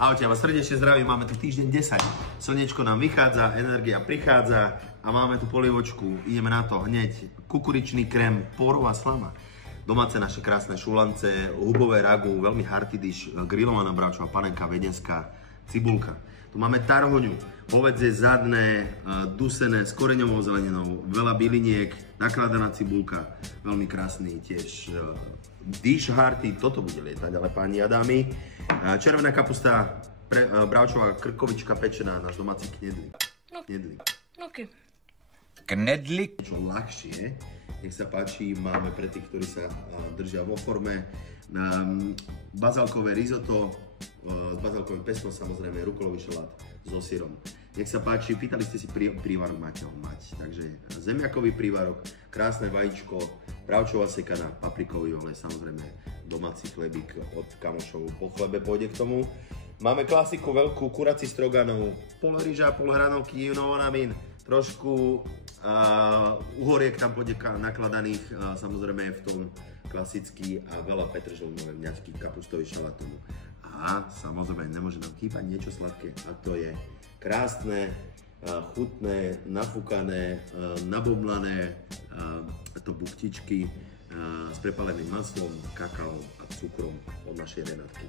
Ahojte, ja vás srdečne zdravím, máme tu týždeň 10. Slnečko nám vychádza, energia prichádza a máme tu polievočku. Ideme na to hneď. Kukuričný krém, porová slama. Domáce naše krásne šulance, hubové ragu, veľmi hearty dish, grillovaná bravčová panenka, viedenská cibulka. Tu máme tarhoňu, hovädzie zadné, dusené s koreňovou zeleninou, veľa byliniek, nakladaná cibulka, veľmi krásny tiež dish hearty, toto bude lietať, ale páni a dámy. Červená kapusta, bravčová krkovička pečená, náš domáci knedlík. Knedlík? Čo ľahšie, nech sa páči, máme pre tých, ktorí sa držia vo forme. Bazálkové risotto, s bazálkovým pestom, samozrejme rukolový šalát so syrom. Nech sa páči, pýtali ste si prívarok, máte ho mať. Takže zemiakový prívarok, krásne vajíčko, bravčová sekaná, paprikový olej, samozrejme domáci chlebík od kamošov, po chlebe pôjde k tomu. Máme klasiku veľkú kurací stroganov, pol ryža, pol hranolky, you know what I mean. Trošku uhoriek tam pôjde nakladaných, samozrejme v tom klasický a veľa petrželnové mňačky, kapustový šalát tomu. A samozrejme nemôže nám chýbať niečo sladké a to je krásne, chutné, nafúkané, naboblané to buchtičky s prepaleným maslom, kakao a cukrom od našej Renátky.